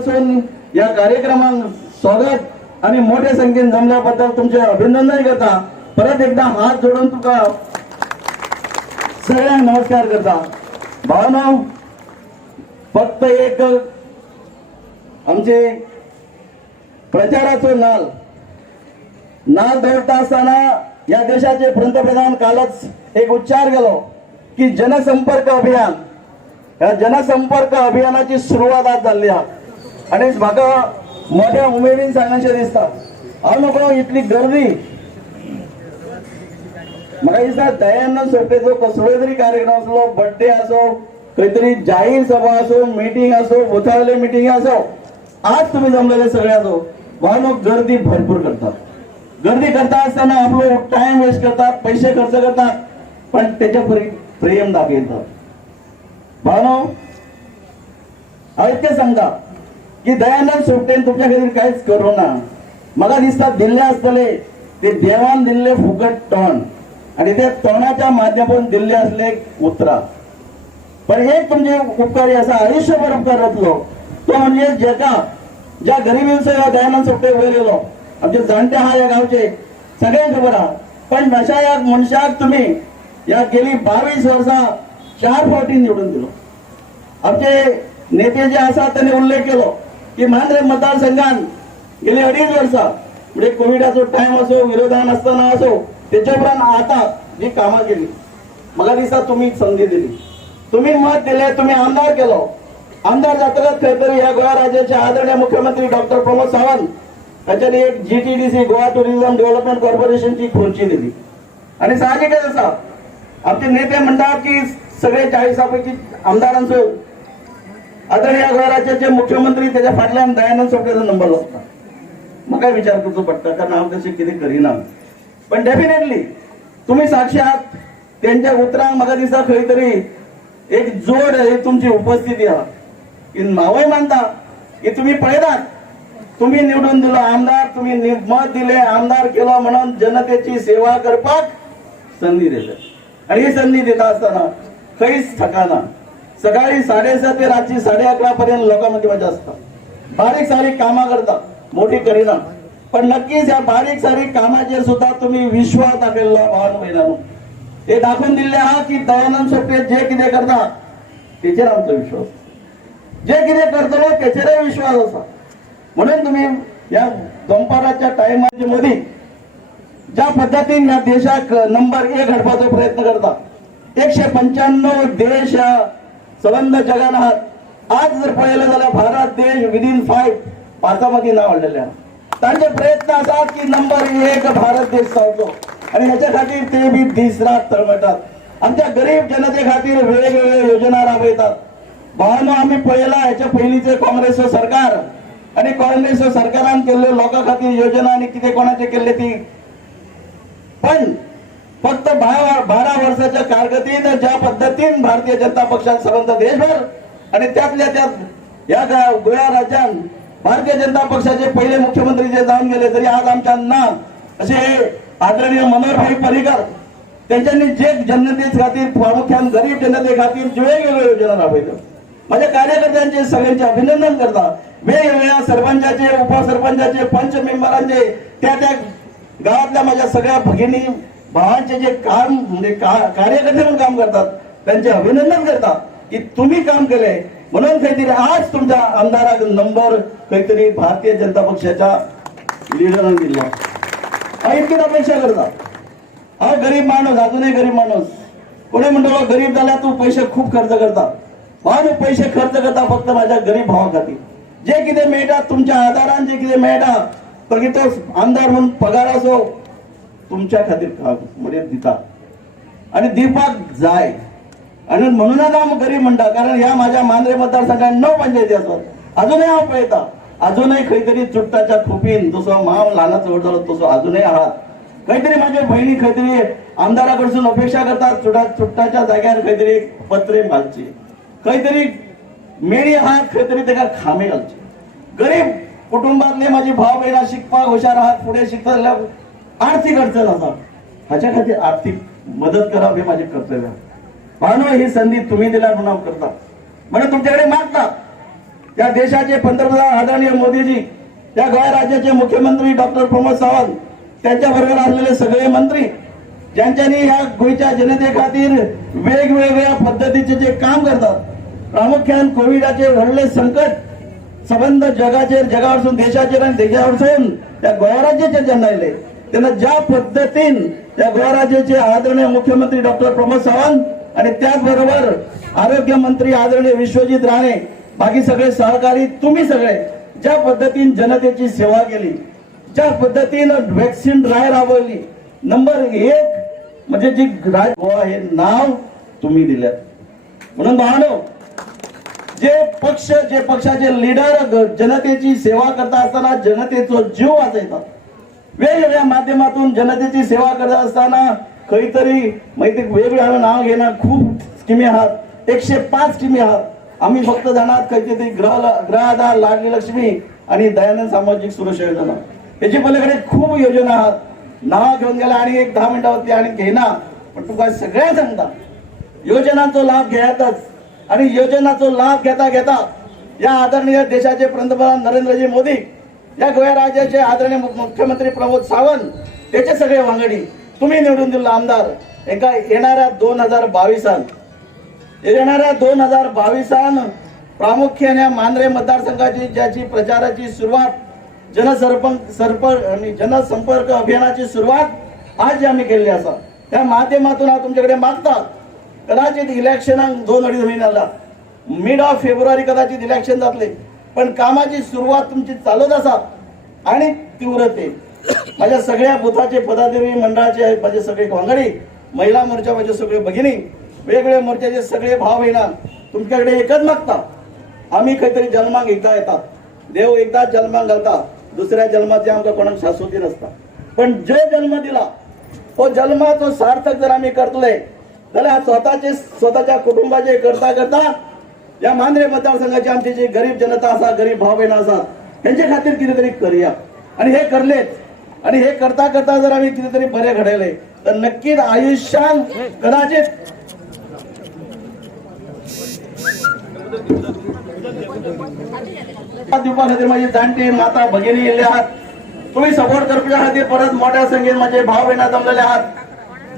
मनापासून या कार्यक्रमात स्वागत आणि मोठ्या संख्येने जमल्याबद्दल तुमचे अभिनंदन करता. परत एकदा हात जोडून तुका सगळ्यांना नमस्कार करता. भावनो फक्त एक आमचे प्रचाराचो नाल दौडता असताना या देशाचे पंतप्रधान कालच एक उच्चार केलो की जनसंपर्क अभियान. या जनसंपर्क अभियानाची सुरुवात आज झाली आहे आणि म्हाका मोठ्या उमेदीन सांगचे दिसता. हांव नको इतली गर्दी म्हाका दिसता दयानंद सोपटेचो कसलोय तरी कार्यक्रम असलो, बर्थडे असो, खंय तरी जाहीर सभा असो, मीटिंग असो, बुथावले मीटिंग असो, आज तुम्ही जमलेले सगळे असो, वाहनो गर्दी भरपूर करतात. गर्दी करता असताना आपलो टाइम वेस्ट करतात, पैसे खर्च करतात, पण त्याच्या प्रेम दाखवतात. भावनो इतके सांगता की दयानंद सोपटेन तुमच्या खातीर कांयच करूं ना. म्हाका दिसता दिल्ले आसतले ते देवान दिल्ले फुकट तोंड आणि त्या तोंडाच्या माध्यमातून दिल्ले असले उतरां. पण एक तुमचे उपकारी असा आयुष्यभर उपकार जातलो तो म्हणजे ज्या गरिबींचा दयानंद सोपटे वयर गेलो. आमचे जाणटे आहा या गावचे सगळ्यांक खबर आहा. पण अशा या मनशाक तुम्ही या गेली 22 वर्सां 4 फावटी निवडून दिलो. आमचे नेते जे आसा त्यांनी उल्लेख केलो की मांद्रे मतदारसंघात गेली 2.5 वर्सां म्हणजे कोविडाचो टाइम असो, विरोधान असताना असो, त्याच्या उपरांत आता जी कामां केली म्हाका दिसता तुम्ही संधी दिली, तुम्ही मत दिले, तुम्ही आमदार केलो. आमदार जातकच खंय तरी या गोवा राज्याचे आदरणीय मुख्यमंत्री डॉक्टर प्रमोद सावंत त्यांच्यानी एक GTDC गोवा टुरिझम डेव्हलपमेंट कॉर्पोरेशनची खुर्ची दिली. आणि साहजिकच असा आमचे नेते म्हणतात की सगळे 40 पैकी आमदारांचो आदरणीय गोवा राज्याचे मुख्यमंत्री त्याच्या फाटल्यान दयानंद सोपटेचा नंबर लागता. म्हाका विचार करचो पडटा कारण हांव तशें कितें करिना. पण डेफिनेटली तुम्ही साक्षी आहात. त्यांच्या उतरांक म्हाका दिसता खंय तरी एक जोड तुमची उपस्थिती आहा. हांवूय मानता की तुम्ही पळयतात, तुम्ही निवडून दिलो आमदार, तुम्ही मत दिले, आमदार केलो म्हणून जनतेची सेवा करपाक संधी दिली. आणि ही संधी दिता असताना खंयच थकाना. सकाळी 7:30 ते रात्री 11:30 पर्यंत लोकांमध्ये मजा असता. बारीक सारीक कामां करता, मोठी करिना, पण नक्कीच या बारीक सारीक कामाचेर सुद्धा तुम्ही विश्वास दाखयल्लो भावानो भयणानो. ते दाखवून दिल्ले आहा की दयानंद सोपटे जे कितें करता तेचेर आमचो विश्वास, जे कितें करतलो तेचेरय विश्वास आसा. म्हणून तुम्ही या दनपाराच्या टायमाच्या मदीं ज्या पद्धतीन या देशाक नंबर 1 हाडपाचो प्रयत्न करता. 195 देश या संबंध जगान आहात. आज जर पळयलें जाल्यार भारत देश विदिन 5 भारतामध्ये नाव हाडलेले आहा. तांचे प्रयत्न आसात की नंबर 1 भारत देश जावचो आणि ह्याच्या खातीर ते बी दीस रात तळमळटात. आमच्या गरीब जनते खातीर वेगवेगळ्या योजना राबयतात. भावानो आम्ही पळयला ह्याच्या पयलींचे काँग्रेसचं सरकार आणि काँग्रेसच्या सरकारान केल्ले लोकां खातीर योजना आणि कितें कोणाचे केल्ले ती. पण फक्त 12 वर्षाच्या कारकिर्दीत ज्या पद्धतीन भारतीय जनता पक्षात संबंध देशभर आणि त्यातल्या त्यात या गोवा राज्यात भारतीय जनता पक्षाचे पहिले मुख्यमंत्री जे जाऊन गेले तरी आज आमच्या ना असे आदरणीय मनोहरभाई पर्रीकर त्यांच्यानी जे जनते खातीर प्रामुख्यान गरीब जनते खातीर वेगवेगळ्या योजना राबयतात. माझ्या कार्यकर्त्यांचे सगळ्यांचे अभिनंदन करता. वेगवेगळ्या सरपंचाचे, उपसरपंचाचे, पंच मेंबरांचे, त्या गावातल्या माझ्या सगळ्या भगिनी भावांचे जे काम म्हणजे कार्यकर्ते म्हणून काम करतात त्यांचे अभिनंदन करता की तुम्ही काम केले म्हणून काहीतरी आज तुमच्या आमदाराक नंबर काहीतरी भारतीय जनता पक्षाच्या लीडरांनी दिला. इतकीच अपेक्षा करता. हा गरीब माणूस, अजूनही गरीब माणूस, कोणी म्हणतो गरीब झाला तू पैसे खूप खर्च करता. भाऊ पैसे खर्च करता फक्त माझ्या गरीब भावा खातीर. जे कितें मेळटा तुमच्या आधारान जे कितें मेळटा तो आमदार म्हणून पगार असो तुमच्या खातीर म्हणजे दिता आणि दिवपाक जाय. आणि म्हणूनच हांव गरीब म्हणटा कारण ह्या माझ्या मांद्रे मतदारसंघात 9 पंचायती आसात. अजूनही हांव पळयता, अजूनही खंय तरी चुट्टाच्या खोपीन जसो हांव ल्हानाचो व्हड जालो तसो अजूनही आहात. खंय तरी माझ्या भयणी खंय तरी आमदारा कडसून अपेक्षा करतात चुट्टाच्या जाग्यार खंय तरी पत्रे घालची, खंय तरी मेळी आहात, खंय तरी ताका खामे घालचे. गरीब कुटुंबातले माझी भाव बहिणा शिकपाक हुशार आहात, फुडें शिकता जाल्यार आर्थिक अडचण आसा, हाच्या खातीर आर्थिक मदत करप हे माझे कर्तव्य. म्हणून ही संधी तुम्ही दिल्यार म्हणून हांव करता. म्हणून तुमच्याकडे मागता या देशाचे पंतप्रधान आदरणीय मोदीजी, या गोवा राज्याचे मुख्यमंत्री डॉक्टर प्रमोद सावंत, त्यांच्याबरोबर असलेले सगळे मंत्री, ज्यांच्यानी या गोव्याच्या जनते खातीर वेगवेगळ्या पद्धतीचे जे काम करतात. प्रामुख्यान कोविडाचे व्हडले संकट संबंध जगावरसून देशाचेर आणि देशावरसून त्या गोवा राज्याचेर जेन्ना आयले तेन्ना ज्या पद्धतीन त्या गोवा राज्याचे आदरणीय मुख्यमंत्री डॉक्टर प्रमोद सावंत आणि त्याचबरोबर आरोग्य मंत्री आदरणीय विश्वजित राणे, बाकी सगळे सहकारी, तुम्ही सगळे ज्या पद्धतीन जनतेची सेवा केली, ज्या पद्धतीनं व्हॅक्सिन ड्राय राबवली, नंबर 1 म्हणजे जी गोवा हे नाव तुम्ही दिलं. म्हणून भावनो, जे पक्षाचे लीडर जनतेची सेवा करता असताना जनतेचा जीव वाचवतात, वेगवेगळ्या माध्यमातून जनतेची सेवा करत असताना खरीतरी माहिती वेगवेगळ्या नाव घेणार खूप स्कीमी आहात, 105 स्कीमी आहात. आम्ही फक्त जाणार काहीतरी ग्रह लाडली लक्ष्मी आणि दयानंद सामाजिक सुरक्षा योजना, याची पलीकडे खूप योजना आहात. नाव घेऊन गेला आणि एक 10 मिनिटावरती आणि घेणार, पण तुका सगळ्या सांगता योजनांचा लाभ घ्यायचाच. आणि योजनांचा लाभ घेता घेता या आदरणीय देशाचे पंतप्रधान नरेंद्रजी मोदी, या गोवा राज्याचे आदरणीय मुख्यमंत्री प्रमोद सावंत, त्याचे सगळे वांगडी तुम्ही निवडून दिलेला आमदार एका येणाऱ्या 2022 प्रामुख्याने मांद्रे मतदारसंघाची ज्याची प्रचाराची सुरुवात जनसंपर्क अभियानाची सुरुवात आज आम्ही केली असा. त्या माध्यमातून तुमच्याकडे मागतात, कदाचित इलेक्शनाक 2-2.5 महिन्याला मिड ऑफ फेब्रुवारी कदाचित इलेक्शन जातले, पण कामाची सुरुवात तुमची चालूच असा आणि तीव्रते. माझ्या सगळ्या बुथाचे पदाधिकारी मंडळाचे माझे सगळे वांगडी, महिला मोर्चा माझे सगळे भगिनी, वेगवेगळ्या मोर्चाचे सगळे भाव बहिणा तुमच्याकडे एकच मागता. आम्ही काहीतरी जन्माक एकदा येतात, देव एकदा जन्माक घालता, दुसऱ्या जन्माचे आमका कोणाक शाश्वती नसता. पण जो जन्म दिला तो जन्माचो सार्थक जर आम्ही करतले जाल्यार स्वतःच्या कुटुंबाचे करता करता या मांद्रे मतदारसंघाची आमची जी गरीब जनता असा, गरीब भाव बहिणा असतात, त्यांच्या खातीर किती तरी करूया. आणि हे करलेच. आणि हे करता करता जर आम्ही कितीतरी बरे घडले तर नक्कीच आयुष्यात कदाचित दिवपा खातीर माझी जाणटी माता भगिनी येयल्ले आहात. तुम्ही सपोर्ट करपा खातीर परत मोठ्या संख्येन माझे भाव बहिणा जमलेले आहात.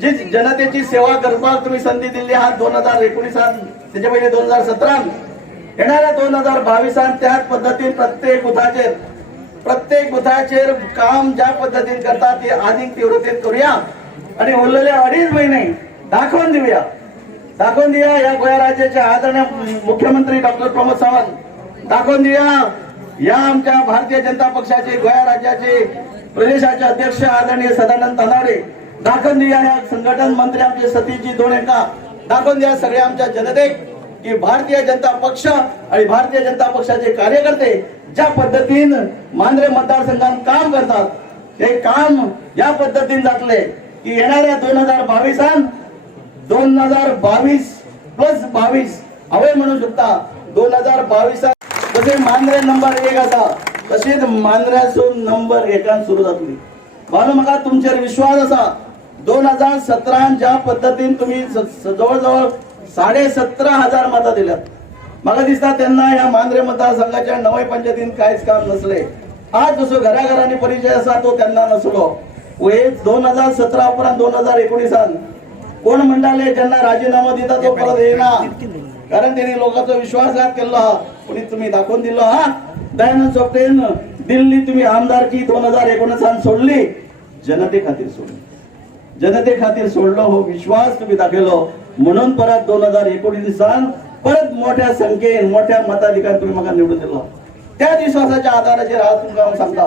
जी जनतेची सेवा करपाक तुम्ही संधी दिली आहात 2019 त्याच्या पहिले 2017 येणाऱ्या 2022 त्याच पद्धतीने प्रत्येक बुथाचेर काम ज्या पद्धतीने करतात ते अधिक तीव्रतेत करूया आणि उरलेले 2.5 महिने दाखवून देऊया या गोवा राज्याचे आदरणीय मुख्यमंत्री डॉक्टर प्रमोद सावंत, दाखवून देऊया या आमच्या भारतीय जनता पक्षाचे गोवा राज्याचे प्रदेशाचे अध्यक्ष आदरणीय सदानंद तनावडे, दाखवून देऊया या संघटन मंत्री आमचे सतीशजी दोणेका, दाखवून द्या सगळ्या आमच्या जनतेक की भारतीय जनता पक्ष आणि भारतीय जनता पक्षाचे कार्यकर्ते ज्या पद्धतीने मांद्रे मतदारसंघात काम करतात ते काम या पद्धतीने जातले की येणाऱ्या 2022+22 अवय म्हणू शकता. 2022 जसे मांद्रे नंबर 1 असा तसेच मांद्र्यासून नंबर 1 सुरू जातली. म्हणून म्हाका तुमचेर विश्वास असा. 2017 ज्या पद्धतीने तुम्ही जवळजवळ 17,500 मतं दिल्यात, मला दिसता त्यांना या मांद्रे मतदारसंघाच्या 9 पंचायतीन काहीच काम नसले. आज जसो घराघरांनी परिचय असा तो त्यांना नसलो. 2017 उपरांत 2019 कोण म्हणताले ज्यांना राजीनामा दिता तो परत येईना, कारण त्यांनी लोकांचा विश्वासघात केला. कोणी तुम्ही दाखवून दिला. दयानंद सोपटेन दिल्ली तुम्ही आमदारकी 2019 सोडली, जनते खातीर सोडलो हो विश्वास तुम्ही दाखवलो. म्हणून परत 2019 परत मोठ्या संख्येन मोठ्या मताधिकार तुम्ही मला निवडून दिला. त्या विश्वासाच्या आधाराचे आज तुमका सांगता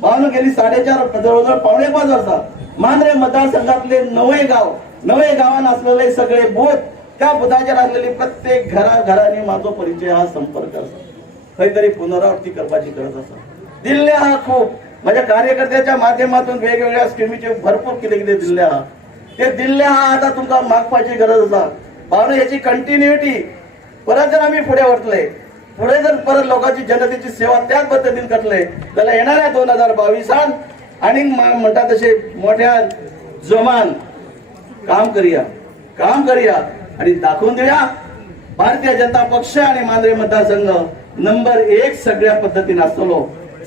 भावना गेली 4.5 जवळजवळ 5.5 वर्षा मांद्रे मतदारसंघातले 9 गावांत असलेले सगळे बूथ, त्या बुथाचेर असलेली प्रत्येक घराघरांनी माझा परिचय हा संपर्क असा. काहीतरी पुनरावृत्ती करण्याची गरज असा. दिल्ले हा खूप माझ्या कार्यकर्त्याच्या माध्यमातून वेगवेगळ्या स्कीमीचे भरपूर किती दिल्ले हा ते दिल्ले हा आता तुमका मागपाची गरज असा. भावना याची कंटिन्युटी परत जर आम्ही पुढे जर परत लोकांची जनतेची सेवा त्याच पद्धतीने करतले त्याला येणाऱ्या 2022 आणि म्हणतात तसे मोठ्या जोमान काम करूया आणि दाखवून देऊया भारतीय जनता पक्ष आणि मांद्रे मतदारसंघ नंबर 1 सगळ्या पद्धतीने असलो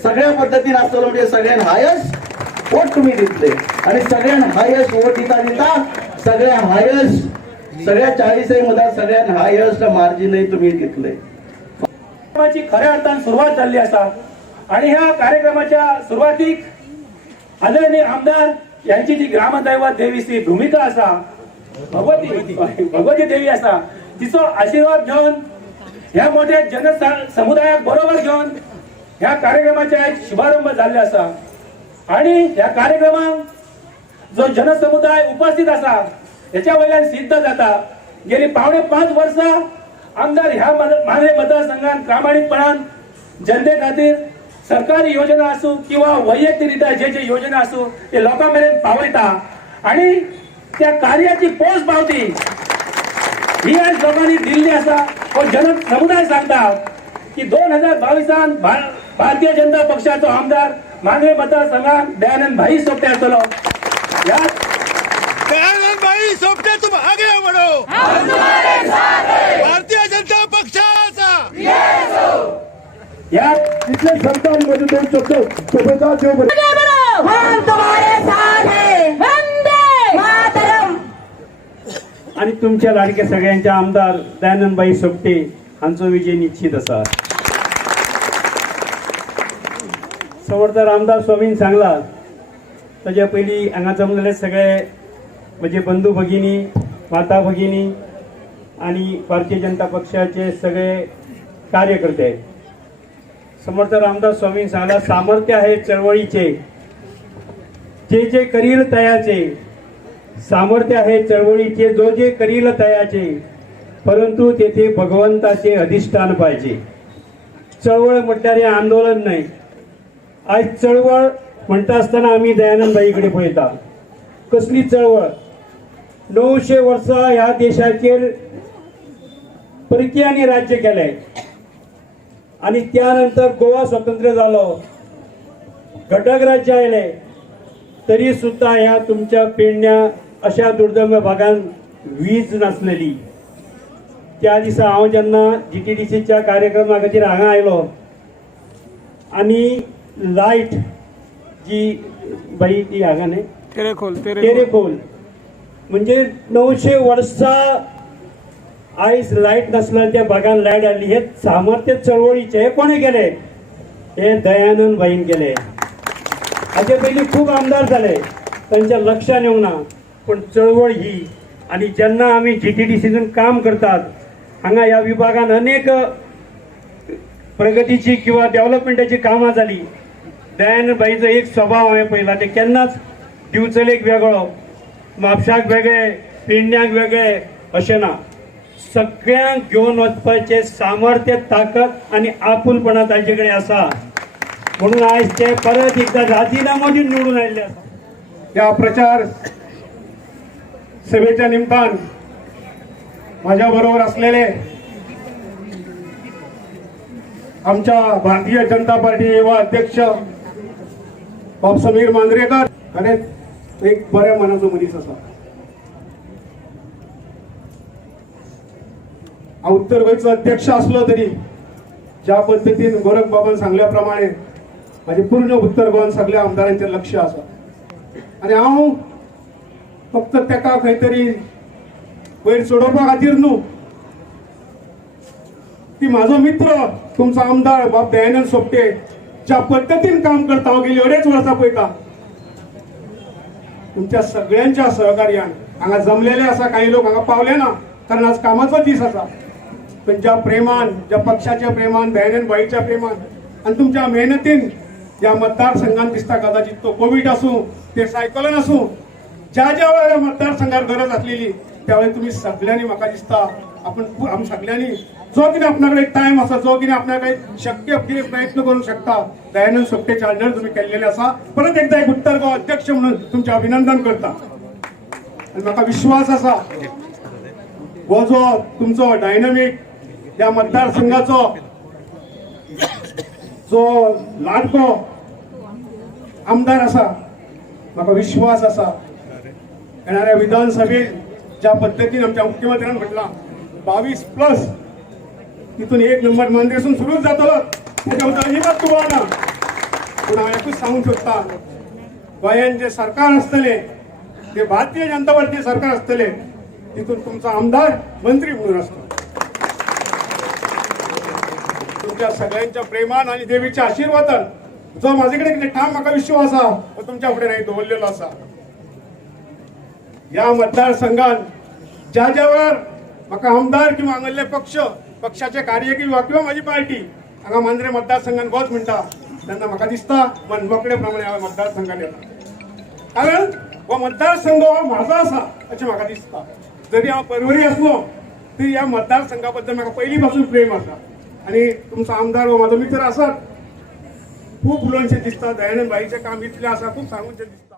म्हणजे सगळ्यांना हायस्ट वोट तुम्ही दिसले आणि सगळ्यांना हायस्ट वोट दिता सगळ्या 40 मध्ये सगळ्यांना हायस्ट मार्जिन तुम्ही घेतले. कार्यक्रमाची खऱ्या अर्थाने सुरुवात झाली असा आणि ह्या कार्यक्रमाच्या सुरुवातीक आदरणीय आमदार यांची जी ग्रामदैवत देवीची भूमिका असा भगवती देवी असा तिचो आशीर्वाद घेऊन ह्या मोठ्या समुदायाक बरोबर घेऊन ह्या कार्यक्रमाचा एक शुभारंभ झाले असा आणि ह्या कार्यक्रमात जो जनसमुदाय उपस्थित असा याच्या वयल्यान सिद्ध जाता गेली 5.5 वर्षा आमदार ह्या माने मतदारसंघात प्रामाणिकपणान जनते खातीर सरकारी योजना असो किंवा वैयक्तिकरित्या जे योजना असो ते लोकांपर्यंत पावयता आणि त्या कार्याची पोच पावती ही आज लोकांनी दिल्ली असा व जनसमुदाय सांगता की 2022 भारतीय जनता पक्षाचो आमदार मानवे मतदारसंघात दयानंद भाई सोपटे असलो. दयानंद भाई सोपटे तुम आगे बढ़ो, हम तुम्हारे साथ हैं. भारतीय जनता पक्षाचा या इथले सरकार मध्ये दोन शब्द देव बरे हम तुम्हारे साथ हैं. वंदे मातरम. आणि तुमच्या लाडक्या सगळ्यांच्या आमदार दयानंदबाई सोपटे हांचो विजय निश्चित असा. समर्थर आमदार स्वामीन सांगला ताच्या पयली हांगा जमलेले सगळे म्हणजे बंधू भगिनी माता भगिनी आणि भारतीय जनता पक्षाचे सगळे कार्यकर्ते. समर्थर आमदार स्वामीन सांगला सामर्थ्य आहे चळवळीचे जे करील तयाचे. सामर्थ्य आहे चळवळीचे जे करील तयाचे परंतु तेथे भगवंताचे अधिष्ठान पाहिजे. चळवळ म्हटल्यार हे आंदोलन नाही. आज चळवळ म्हणता असताना आम्ही दयानंदबाईकडे पळयता कसली चळवळ. 900 वर्सां ह्या देशाचेर परकियांनी राज्य केले आणि त्यानंतर गोवा स्वतंत्र झालो घटक राज्य आयले तरी सुद्धा ह्या तुमच्या पेडण्या अशा दुर्गम भागांत वीज नसलेली. त्या दिसा हांव जेन्ना GTDCच्या कार्यक्रमा खातीर हांगा आयलो आणि लायट जी बाई ती हांगा न्ही तेरेखोल म्हणजे 900 वर्सां आयज लायट नसल्या त्या भागान लायट आली. हे सामर्थ्य चळवळीचे कोणे केले? हे दयानंद भाईन केले. हाचे पयलीं खूप आमदार झाले त्यांच्या लक्षात येवंक ना पण चळवळ ही आणि जेन्ना आमी GTDCतून काम करतात हांगा ह्या विभागान अनेक प्रगतीची किंवा डेव्हलपमेंटाची कामां जाली. दयानंद भाईचो एक स्वभाव हांवें पळयला ते केन्नाच दिवचलेक वेगळो म्हापशाक वेगळे पेडण्यांक वेगळे अशें ना. सगळ्यांक घेवन वचपाचे सामर्थ्य ताकद आणि आपुलपणा ताचे कडेन आसा म्हणून आयज ते परत एकदा राजीनामो दिवन निवडून आयिल्ले आसा. या प्रचार सभेच्या निमतान माझ्या बरोबर असलेले आमच्या भारतीय जनता पार्टी युवा अध्यक्ष बाब समीर मांद्रेकर खरेंच एक बऱ्या मनाचो मनीस आसा. हांव उत्तर गोंयचो अध्यक्ष असलो तरी ज्या पद्दतीन गोरख बाबान सांगल्याप्रमाणे माझे पूर्ण उत्तर गोंयांत सगळ्या आमदारांचेर लक्ष आसा आणि हांव फक्त तेका खंय तरी वयर सोडोवपा खातीर न्हू ती म्हाजो मित्र तुमचो आमदार बाब दयानंद सोपटे ज्या पद्दतीन काम करता हांव गेली 2.5 वर्सां पळयता तुमच्या सगळ्यांच्या सहकार्यान हांगा जमलेले आसा. काही लोक हांगा पावले ना कारण आज कामाचो दीस आसा पण ज्या प्रेमान ज्या पक्षाच्या प्रेमान दयानंद भाईच्या प्रेमान आणि तुमच्या मेहनतीन या मतदारसंघात दिसता कदाचित तो कोविड असू ते सायक्लोन असू ज्या वेळेला मतदारसंघात गरज असलेली त्यावेळी तुम्ही सगळ्यांनी म्हाका दिसता आपण सगळ्यांनी जो कितें आपणाकडे टाइम आसा जो कितें आपणाकडे शक्य कितें प्रयत्न करू शकता दयानंद सोपटेच्या अंडर तुम्ही केल्लेले आसा. परत एकदा एक उत्तर गोवा अध्यक्ष म्हणून तुमचे अभिनंदन करता आणि म्हाका विश्वास आसा हो जो तुमचो डायनामिक या मतदारसंघाचो जो लाडको आमदार आसा म्हाका विश्वास आसा येणाऱ्या विधानसभेत ज्या पद्धतीने आमच्या मुख्यमंत्र्यांनी म्हटला 22+ तिथून एक नंबर मंदिरसून सुरूच जातो त्याच्याबद्दल अजिबात तुम्हाला पूण हांव एकूच सांगूंक सोदता गोंयांत जे सरकार आसतले ते भारतीय जनता पार्टी सरकार आसतले तिथून तुमचा आमदार मंत्री म्हणून असतो तुमच्या सगळ्यांच्या प्रेमान आणि देवीच्या आशीर्वादान जो माझे कडेन कितें ठाम म्हाका विश्वास आसा तो तुमच्या फुडें हांवें दवरलेलो आसा या मतदारसंघात ज्या वेळार म्हाका आमदार किंवा हांगले पक्षाचे कार्यकर्ते किंवा माझी पार्टी हांगा मांद्रे मतदारसंघात वच म्हणटा तेन्ना म्हाका दिसता मन मोकळे प्रमाणे हांव मतदारसंघात येता कारण हो मतदारसंघ हो म्हाजो आसा अशें म्हाका दिसता जरी हांव परवरी आसलो तरी ह्या मतदारसंघा बद्दल म्हाका पयलीं पासून प्रेम आसा आणि तुमचो आमदार हो म्हाजो मित्र आसात खूब उलोवचें दिसता दयानंद भाईचें काम इतलें आसा खूब सांगूचें दिसता